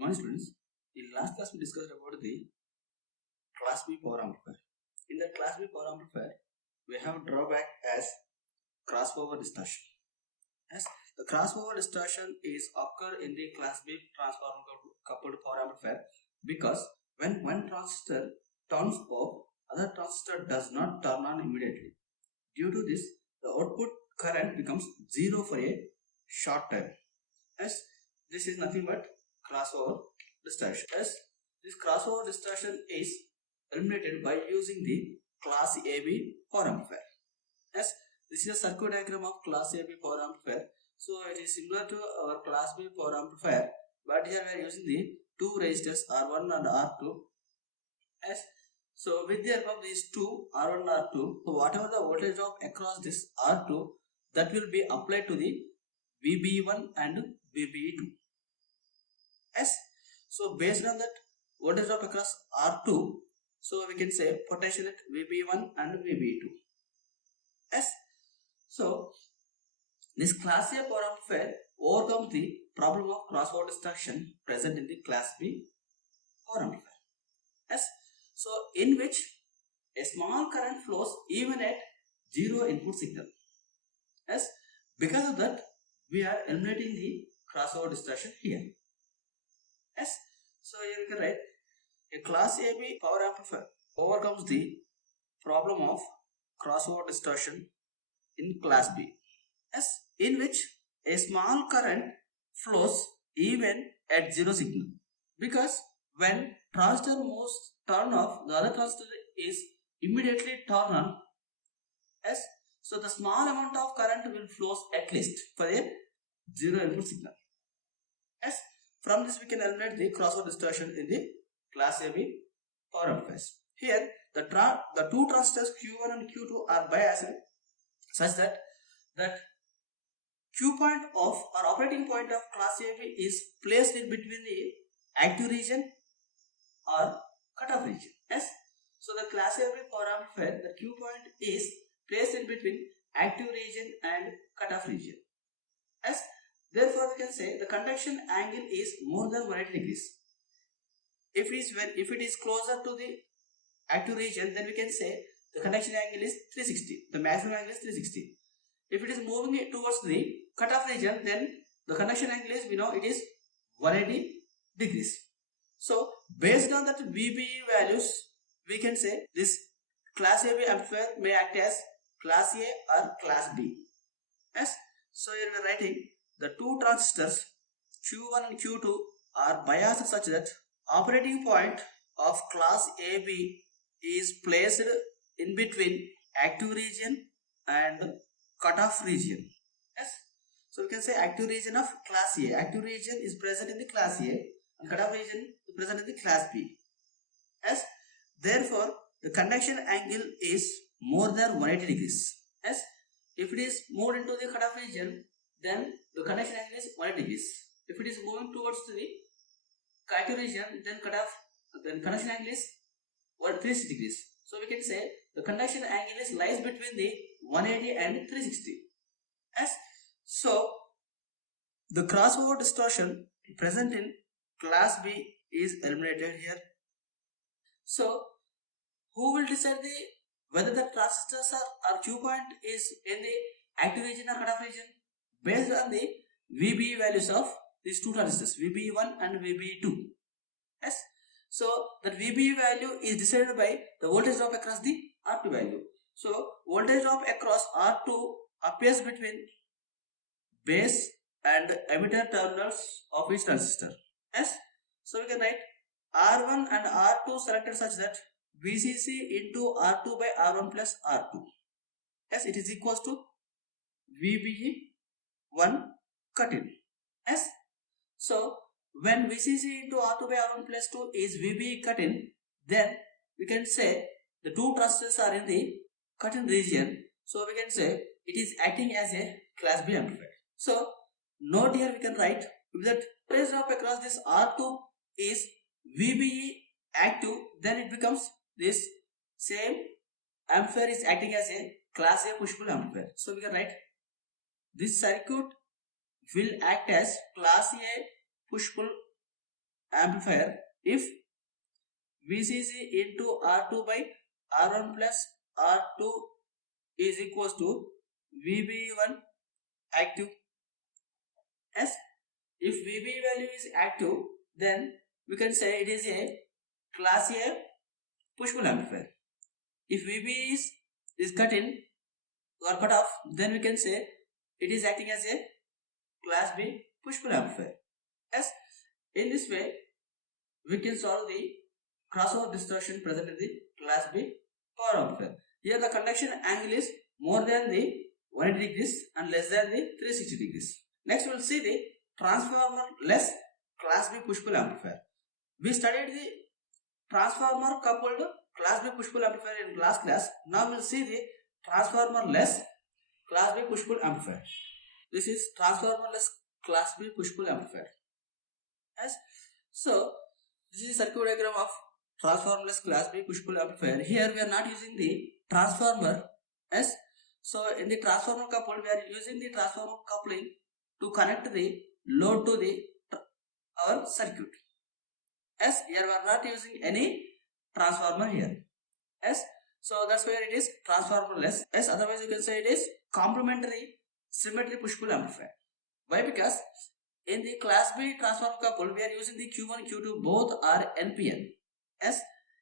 morning, students. In last class, we discussed about the class B power amplifier. In the class B power amplifier, we have drawback as crossover distortion. As the crossover distortion is occur in the class B transformer coupled power amplifier because when one transistor turns off, other transistor does not turn on immediately. Due to this, the output current becomes zero for a short time. As this is nothing but crossover distortion. As this crossover distortion is eliminated by using the class AB power amplifier. As this is a circuit diagram of class AB power amplifier. So it is similar to our class B power amplifier, but here we are using the two resistors R1 and R2. As so with the help of these two R1 and R2, so whatever the voltage drop across this R2, that will be applied to the VBE1 and VBE2. Yes. So based on that voltage drop across R2, so we can say potential at VBE1 and VBE2. Yes. So this class A power amplifier overcomes the problem of crossover distortion present in the class B power amplifier. Yes. So in which a small current flows even at zero input signal. Yes. Because of that, we are eliminating the crossover distortion here. Yes. So here we can write a class AB power amplifier overcomes the problem of crossover distortion in class B. Yes. In which a small current flows even at zero signal. Because when transistor moves turn off, the other transistor is immediately turn on. Yes. So the small amount of current will flow at least for a zero input signal. Yes. From this we can eliminate the crossover distortion in the class AB power amplifiers. Here the two transistors Q1 and Q2 are biased such that Q point of or operating point of class AB is placed in between the active region or cutoff region. Yes. So the class AB power amplifier, the Q point is placed in between active region and cutoff region. Yes. Therefore, we can say the conduction angle is more than 180 degrees. If it is closer to the active region, then we can say the conduction angle is 360. The maximum angle is 360. If it is moving it towards the cutoff region, then the conduction angle is, it is 180 degrees. So based on that VBE values, we can say this class AB amplifier may act as class A or class B. Yes. So here we are writing the two transistors Q1 and Q2 are biased such that operating point of class AB is placed in between active region and cutoff region. Yes. So we can say active region of class A. Active region is present in the class A and cutoff region is present in the class B. Yes. Therefore, the conduction angle is more than 180 degrees. Yes. If it is moved into the cutoff region, then the conduction angle is 180 degrees. If it is moving towards the active region, then conduction angle is 360 degrees. So we can say the conduction angle lies between the 180 and 360. Yes. So the crossover distortion present in class B is eliminated here. So who will decide whether the transistors or Q point is in the active region or cutoff region? Based on the VBE values of these two transistors, VBE1 and VBE2. Yes. So the VBE value is decided by the voltage drop across the R2 value. So voltage drop across R2 appears between base and emitter terminals of each transistor. Yes. So we can write R1 and R2 selected such that VCC into R2 by R1 plus R2. Yes, it is equals to VBE1 cut in. Yes. So when VCC into R2 by R1 plus 2 is VBE cut in, then we can say the two transistors are in the cut in region. So we can say it is acting as a class B amplifier. So note here we can write if that voltage drop across this R2 is VBE active, then it becomes this same amplifier is acting as a class A push-pull amplifier. So we can write this circuit will act as class A push-pull amplifier if VCC into R2 by R1 plus R2 is equals to VB1 active. As if VB value is active, then we can say it is a class A push-pull amplifier. If VB is cut in or cut off, then we can say it is acting as a class B push-pull amplifier. As in this way, we can solve the crossover distortion present in the class B power amplifier. Here the conduction angle is more than the 180 degrees and less than the 360 degrees. Next we will see the transformer less class B push-pull amplifier. We studied the transformer coupled class B push-pull amplifier in last class. Now we will see the transformer less class B push-pull amplifier. This is transformer less class B push-pull amplifier. As so, this is circuit diagram of transformerless class B push-pull amplifier. Here we are not using the transformer. As so, in the transformer coupled, we are using the transformer coupling to connect the load to the our circuit. As here we are not using any transformer here. As so, that's where it is transformerless. As otherwise you can say it is complementary symmetry push-pull amplifier. Why? Because in the class B transformer coupled, we are using the Q1, Q2, both are NPN. As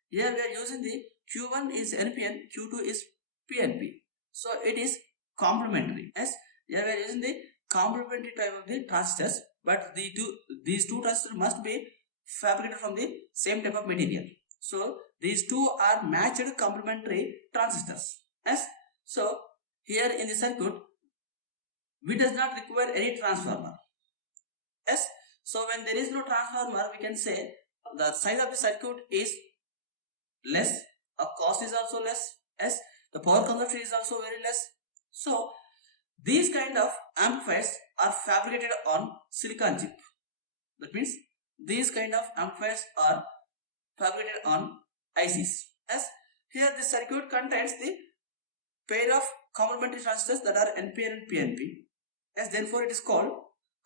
here we are using the Q1 is NPN, Q2 is PNP. So it is complementary. As here we are using the complementary type of the transistors, but these two transistors must be fabricated from the same type of material. So these two are matched complementary transistors. As so here in the circuit, we does not require any transformer. Yes. So when there is no transformer, we can say the size of the circuit is less, our cost is also less, yes, the power consumption is also very less. So these kind of amplifiers are fabricated on silicon chip. That means these kind of amplifiers are fabricated on ICs. As here this circuit contains the pair of complementary transistors that are NPN and PNP. As therefore it is called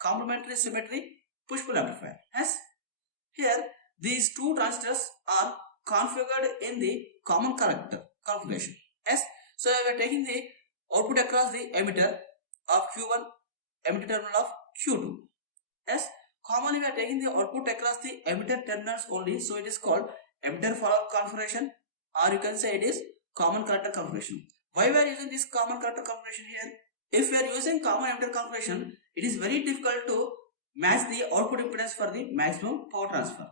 complementary symmetry push-pull amplifier. As here these two transistors are configured in the common collector configuration. As so we are taking the output across the emitter of Q1, emitter terminal of Q2. As commonly we are taking the output across the emitter terminals only, so it is called emitter follower configuration, or you can say it is common collector configuration. Why we are using this common collector configuration here? If we are using common emitter configuration, it is very difficult to match the output impedance for the maximum power transfer.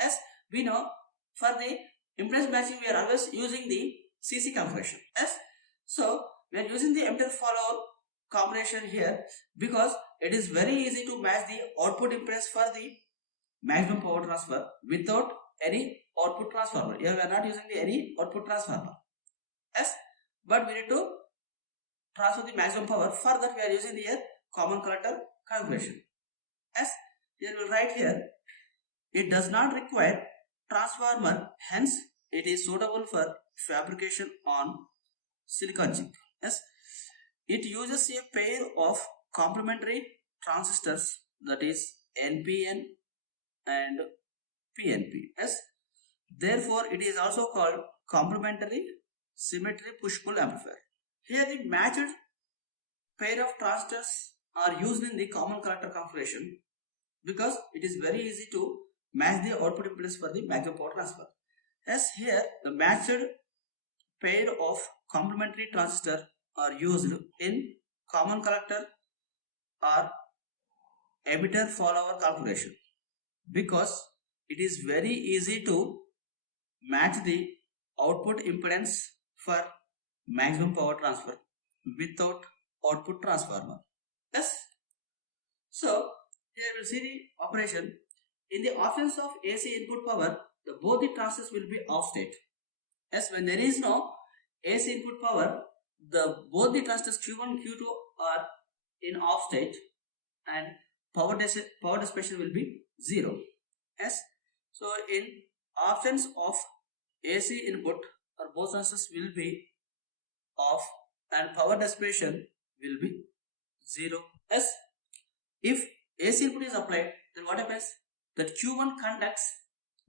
As we know, for the impedance matching, we are always using the CC configuration. As so, we are using the emitter follower combination here because it is very easy to match the output impedance for the maximum power transfer without any output transformer. Here we are not using any output transformer. Yes, but we need to transfer the maximum power. For that, we are using the common collector configuration. As here we will write here, it does not require transformer, hence it is suitable for fabrication on silicon chip. Yes, it uses a pair of complementary transistors, that is NPN and PNP. Yes, therefore it is also called complementary symmetry push-pull amplifier. Here the matched pair of transistors are used in the common collector configuration because it is very easy to match the output impedance for the maximum power transfer. As here the matched pair of complementary transistors are used in common collector or emitter follower configuration because it is very easy to match the output impedance for maximum power transfer without output transformer. Yes. So here we will see the operation. In the absence of AC input power, both the transistors will be off state. Yes, when there is no AC input power, both the transistors Q1 Q2 are in off state and power dissipation will be 0. Yes. So in absence of AC input, both transistors will be off and power dissipation will be 0. Yes. If AC input is applied, then what happens? that Q1 conducts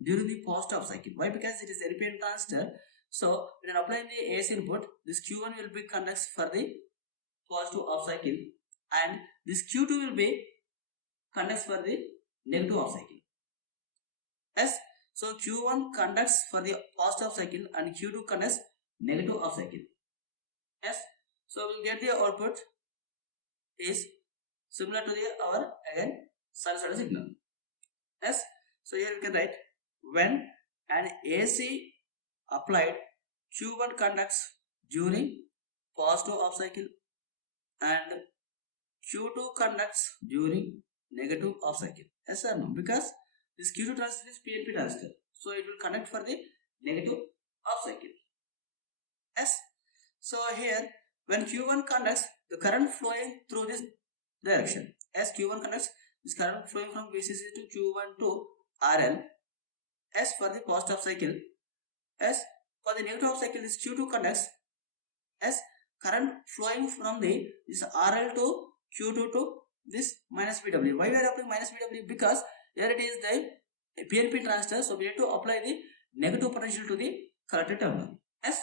during the positive half cycle. Why? Because it is a NPN transistor. So when applying the AC input, this Q1 will be conducts for the positive half cycle, and this Q2 will be conducts for the negative half cycle. Yes. So Q1 conducts for the positive half cycle and Q2 conducts negative half cycle. Yes. So we'll get the output is similar to the our again sinusoidal signal. Yes. So here we can write when an AC applied, Q1 conducts during positive half cycle and Q2 conducts during negative half cycle. Yes or no? Because this Q2 transistor is PNP transistor, so it will conduct for the negative half cycle. Yes. So here when Q1 conducts, the current flowing through this direction. As Q1 conducts, this current flowing from VCC to Q1 to RL. As for the positive half cycle, as for the negative half cycle, this Q2 conducts as current flowing from the this RL to Q2 to this minus VW. Why we are applying minus VW? Because here it is the PNP transistor, so we have to apply the negative potential to the collector terminal. Yes.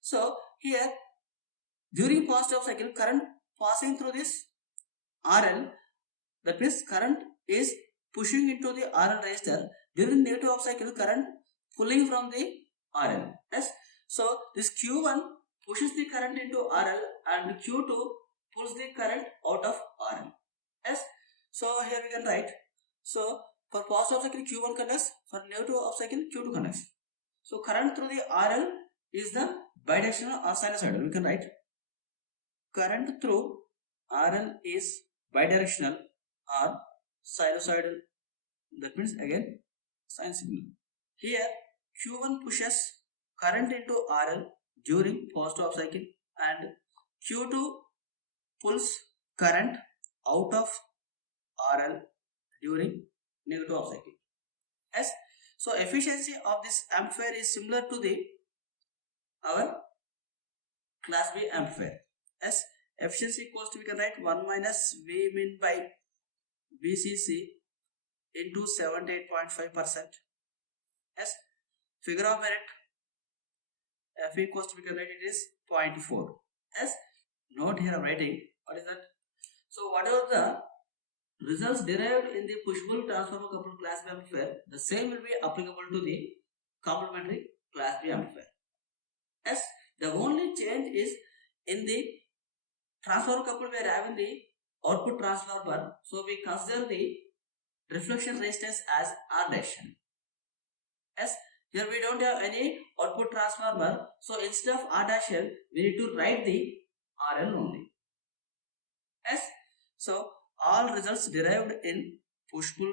So here during positive half cycle, current passing through this RL, that means current is pushing into the RL resistor. During negative half cycle, current pulling from the RL. Yes. So this Q1 pushes the current into RL and Q2 pulls the current out of RL. Yes. So here we can write. So for positive half cycle Q1 conducts, for negative half cycle Q2 conducts. So current through the RL is the bidirectional or sinusoidal. We can write current through RL is bidirectional or sinusoidal. That means again sine signal. Here Q1 pushes current into RL during positive half cycle and Q2 pulls current out of RL during negative half cycle. Yes. So efficiency of this amplifier is similar to the our class B amplifier. Yes. Efficiency equals to, we can write 1 minus V min by VCC into 78.5%. Yes. Figure of merit, F equals to, we can write it is 0.4. Yes. Note here I'm writing what is that. So whatever the results derived in the push-pull transformer coupled class B amplifier, the same will be applicable to the complementary class B amplifier. Yes. The only change is in the transformer coupled we are having the output transformer, so we consider the reflection resistance as R dash. Yes. Here we don't have any output transformer, so instead of R dash L, we need to write the RL only. Yes. So all results derived in push-pull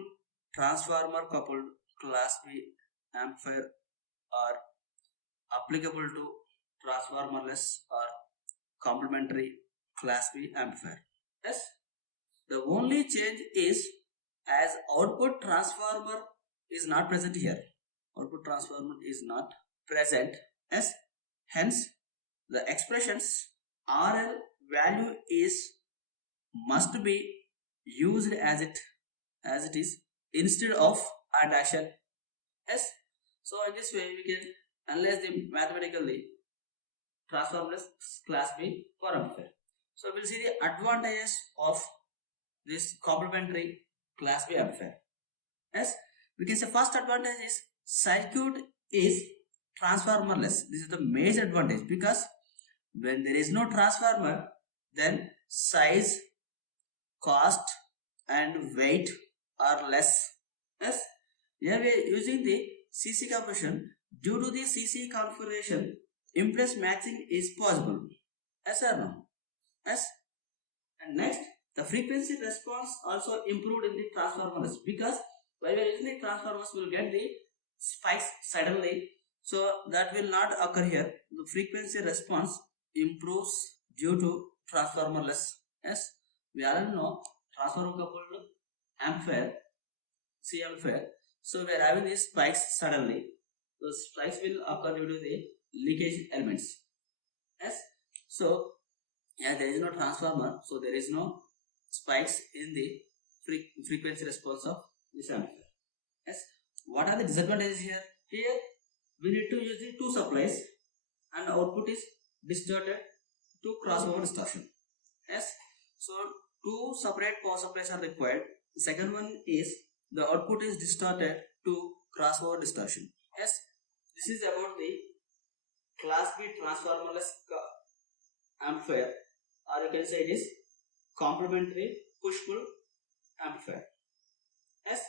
transformer coupled class B amplifier are applicable to transformerless or complementary class B amplifier. Yes. The only change is as output transformer is not present here. Output transformer is not present. Yes. Hence the expressions RL value is must be used as it is instead of R dash L. Yes. So in this way we can analyze the mathematically transformerless class B power amplifier. So we'll see the advantages of this complementary class B amplifier. Yes. We can say first advantage is circuit is transformerless. This is the major advantage, because when there is no transformer, then size, cost and weight are less. Yes. Here we are using the CC configuration. Due to the CC configuration, impedance matching is possible. Yes or no? Yes. And next, the frequency response also improved in the transformers, because while we are using the transformers, we will get the spikes suddenly, so that will not occur here. The frequency response improves due to transformerless. Yes, we already know transformer coupled amplifier, C amplifier. So we are having these spikes suddenly. Those spikes will occur due to the leakage elements. Yes. So yeah, there is no transformer, so there is no spikes in the frequency response of this amplifier. Yes. What are the disadvantages here? Here we need to use the two supplies and output is distorted to crossover distortion. Yes. So two separate power supplies are required. The second one is the output is distorted to crossover distortion. Yes. This is about the class B transformerless amplifier, or you can say it is complementary push-pull amplifier. Yes.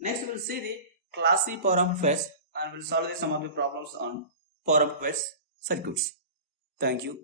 Next we will see the class C power amplifiers and we will solve some of the problems on power amplifiers circuits. Thank you.